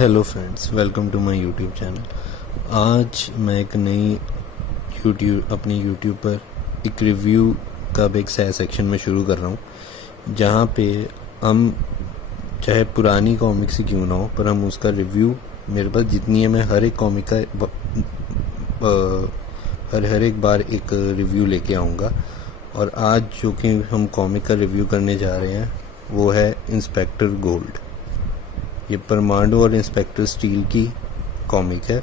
Hello friends, welcome to my YouTube channel. आज मैं एक नई अपनी यूट्यूब पर एक रिव्यू का एक सेक्शन में शुरू कर रहा हूँ, जहाँ पे हम चाहे पुरानी कॉमिक्स ही क्यों ना हो, पर हम उसका रिव्यू, मेरे पास जितनी है मैं हर एक कॉमिक का हर एक बार एक रिव्यू लेके आऊँगा। और आज जो कि हम कॉमिक का रिव्यू करने जा रहे हैं वो है इंस्पेक्टर गोल्ड। ये परमाणु और इंस्पेक्टर स्टील की कॉमिक है।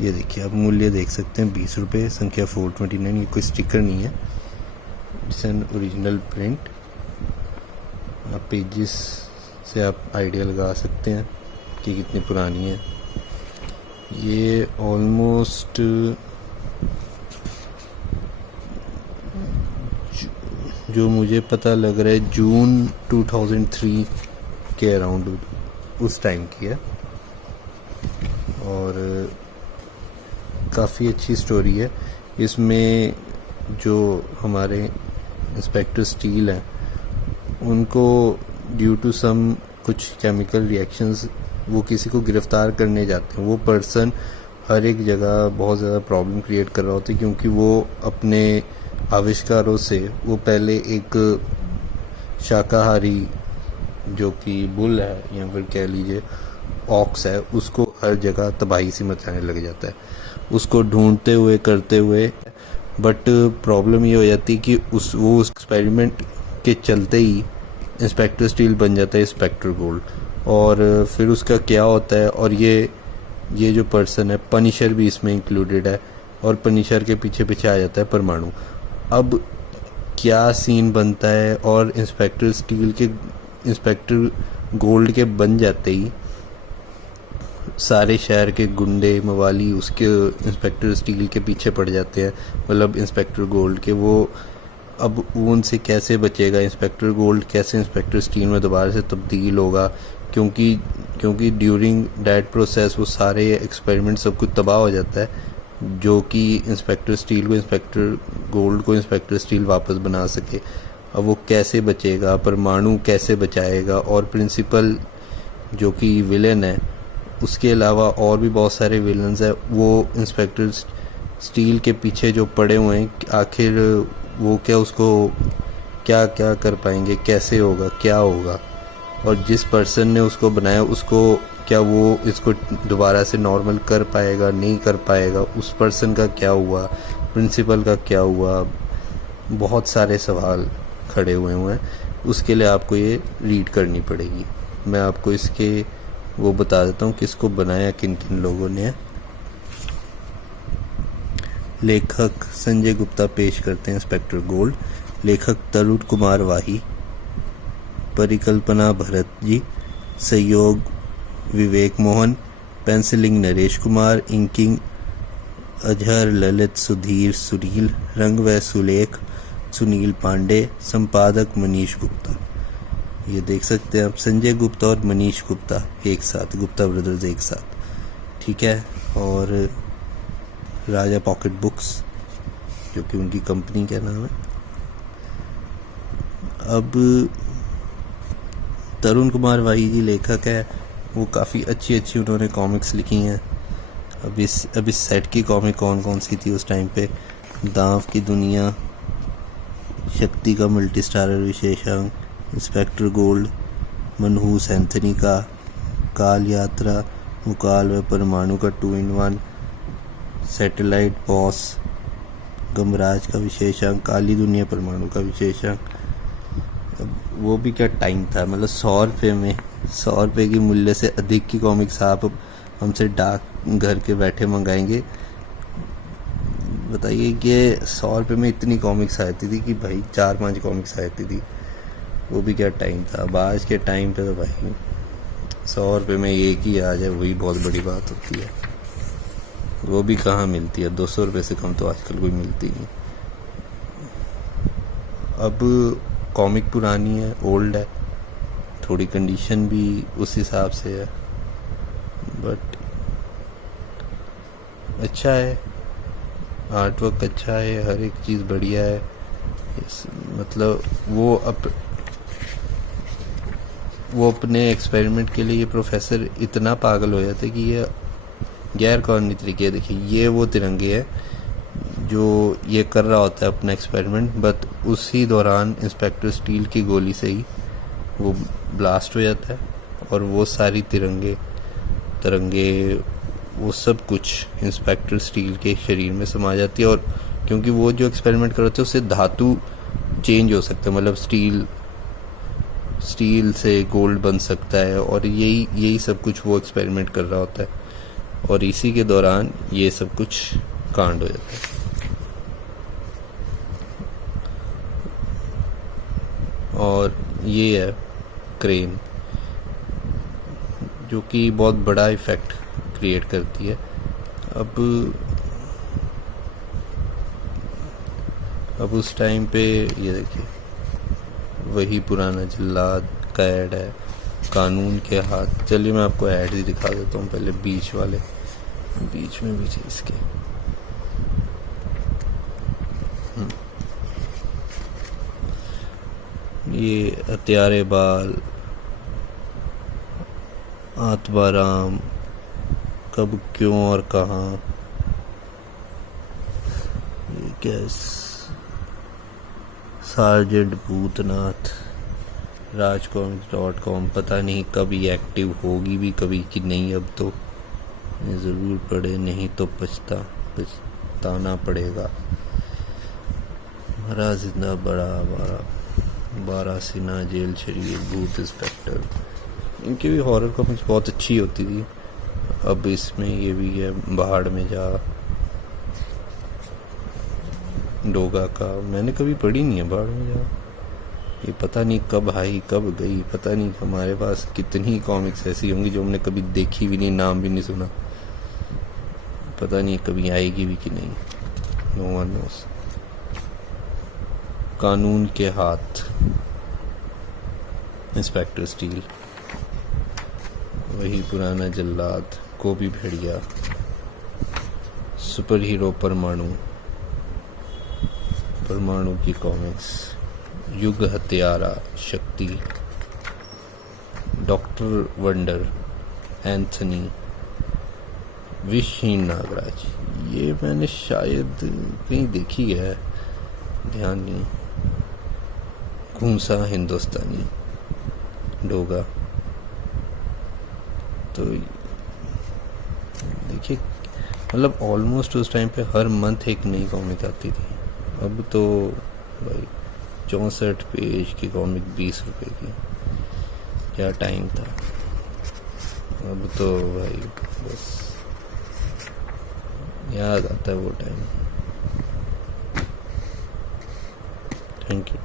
ये देखिए, आप मूल्य देख सकते हैं 20 रुपये, संख्या 429। ये कोई स्टिकर नहीं है, इट्स एन ओरिजिनल प्रिंट। आप पेजेस से आप आइडिया लगा सकते हैं कि कितनी पुरानी है। ये ऑलमोस्ट जो मुझे पता लग रहा है जून 2003 के अराउंड उस टाइम की है, और काफ़ी अच्छी स्टोरी है। इसमें जो हमारे इंस्पेक्टर स्टील हैं, उनको ड्यू टू सम कुछ केमिकल रिएक्शंस वो किसी को गिरफ़्तार करने जाते हैं। वो पर्सन हर एक जगह बहुत ज़्यादा प्रॉब्लम क्रिएट कर रहा होता है, क्योंकि वो अपने आविष्कारों से वो पहले एक शाकाहारी जो कि बुल है या फिर कह लीजिए ऑक्स है, उसको हर जगह तबाही से मचाने लग जाता है, उसको ढूंढते हुए करते हुए। बट प्रॉब्लम ये हो जाती है कि वो उस एक्सपेरिमेंट के चलते ही इंस्पेक्टर स्टील बन जाता है इंस्पेक्टर गोल्ड। और फिर उसका क्या होता है, और ये जो पर्सन है, पनिशर भी इसमें इंक्लूडेड है, और पनिशर के पीछे पीछे आ जाता है परमाणु। अब क्या सीन बनता है, और इंस्पेक्टर गोल्ड के बन जाते ही सारे शहर के गुंडे मवाली उसके इंस्पेक्टर स्टील के पीछे पड़ जाते हैं, मतलब इंस्पेक्टर गोल्ड के। वो अब उनसे कैसे बचेगा इंस्पेक्टर गोल्ड, कैसे इंस्पेक्टर स्टील में दोबारा से तब्दील होगा, क्योंकि ड्यूरिंग दैट प्रोसेस वो सारे एक्सपेरिमेंट सब कुछ तबाह हो जाता है, जो कि इंस्पेक्टर स्टील को, इंस्पेक्टर गोल्ड को इंस्पेक्टर स्टील वापस बना सके। अब वो कैसे बचेगा, परमाणु कैसे बचाएगा, और प्रिंसिपल जो कि विलेन है, उसके अलावा और भी बहुत सारे विलन्स हैं, वो इंस्पेक्टर स्टील के पीछे जो पड़े हुए हैं, आखिर वो उसको क्या क्या कर पाएंगे, कैसे होगा, क्या होगा। और जिस पर्सन ने उसको बनाया, उसको क्या वो इसको दोबारा से नॉर्मल कर पाएगा, नहीं कर पाएगा, उस पर्सन का क्या हुआ, प्रिंसिपल का क्या हुआ। बहुत सारे सवाल खड़े हुए हैं। उसके लिए आपको ये रीड करनी पड़ेगी। मैं आपको इसके वो बता देता हूँ कि इसको बनाया किन किन लोगों ने। लेखक संजय गुप्ता पेश करते हैं इंस्पेक्टर गोल्ड। लेखक तरुण कुमार वाही, परिकल्पना भरत जी, सहयोग विवेक मोहन, पेंसिलिंग नरेश कुमार, इंकिंग अजहर ललित सुधीर सुनील, रंग व सुलेख सुनील पांडे, संपादक मनीष गुप्ता। ये देख सकते हैं आप, संजय गुप्ता और मनीष गुप्ता एक साथ, गुप्ता ब्रदर्स एक साथ, ठीक है। और राजा पॉकेट बुक्स, जो कि उनकी कंपनी का नाम है। अब तरुण कुमार वाही जी लेखक है, वो काफ़ी अच्छी उन्होंने कॉमिक्स लिखी हैं। अब इस सेट की कॉमिक कौन कौन सी थी उस टाइम पे: दांव की दुनिया, शक्ति का मल्टी स्टारर विशेषांक, इंस्पेक्टर गोल्ड, मनहूस एंथनी का, काल यात्रा, मुकाल व परमाणु का 2-in-1, सैटेलाइट बॉस, गमराज का विशेषांक, काली दुनिया परमाणु का विशेषांक। वो भी क्या टाइम था, मतलब 100 रुपये की मूल्य से अधिक की कॉमिक्स आप हमसे डाक घर के बैठे मंगाएंगे। बताइए कि 100 रुपये में इतनी कॉमिक्स आती थी कि भाई 4-5 कॉमिक्स आती थी। वो भी क्या टाइम था। अब आज के टाइम पे तो भाई 100 रुपये में एक ही आ जाए, वही बहुत बड़ी बात होती है। वो भी कहाँ मिलती है, 200 रुपये से कम तो आजकल कोई मिलती नहीं। अब कॉमिक पुरानी है, ओल्ड है, थोड़ी कंडीशन भी उस हिसाब से है, बट अच्छा है, आर्ट वर्क अच्छा है, हर एक चीज़ बढ़िया है। मतलब वो वो अपने एक्सपेरिमेंट के लिए ये प्रोफेसर इतना पागल हो जाता है कि ये गैर कानूनी तरीके, देखिए ये वो तिरंगे है जो ये कर रहा होता है अपना एक्सपेरिमेंट, बट उसी दौरान इंस्पेक्टर स्टील की गोली से ही वो ब्लास्ट हो जाता है और वो सारी तरंगे वो सब कुछ इंस्पेक्टर स्टील के शरीर में समा जाती है। और क्योंकि वो जो एक्सपेरिमेंट कर रहे थे उससे धातु चेंज हो सकता है, मतलब स्टील से गोल्ड बन सकता है, और यही सब कुछ वो एक्सपेरिमेंट कर रहा होता है और इसी के दौरान ये सब कुछ कांड हो जाता है। और ये है क्रेन जो कि बहुत बड़ा इफ़ेक्ट क्रिएट करती है। अब उस टाइम पे ये देखिए वही पुराना जल्लाद का ऐड है, कानून के हाथ। चलिए मैं आपको ऐड ही दिखा देता हूँ पहले, बीच में भी चीज़ के। ये हत्यारे बाल, आत्माराम, कब क्यों और कहाँ, ये क्या, सार्जेंट भूतनाथ, राजकॉमिक्स.com। पता नहीं कब ये एक्टिव होगी भी कभी कि नहीं, अब तो ज़रूर पड़े, नहीं तो पछताना पड़ेगा। हरा जिंदा बड़ा बारह सिन्हा, जेल शरीर, भूत इंस्पेक्टर, इनकी भी हॉरर कॉमिक्स बहुत अच्छी होती थी। अब इसमें ये भी है पहाड़ में जा, डोगा का मैंने कभी पढ़ी नहीं है, पहाड़ में जा। ये पता नहीं कब आई कब गई, पता नहीं हमारे पास कितनी कॉमिक्स ऐसी होंगी जो हमने कभी देखी भी नहीं, नाम भी नहीं सुना, पता नहीं कभी आएगी भी कि नहीं, नो वन नोस। कानून के हाथ, इंस्पेक्टर स्टील, वही पुराना जल्लाद, कोबी भेड़िया, सुपर हीरो परमाणु की कॉमिक्स, युग हत्यारा, शक्ति, डॉक्टर वंडर, एंथनी, विषहीन नागराज। ये मैंने शायद कहीं देखी है, ध्यान नहीं। घूमसा हिंदुस्तानी, डोगा। तो देखिए मतलब ऑलमोस्ट उस टाइम पे हर मंथ एक नई कॉमिक आती थी। अब तो भाई 64 पेज की कॉमिक 20 रुपए की, क्या टाइम था। अब तो भाई बस याद आता है वो टाइम। Thank you.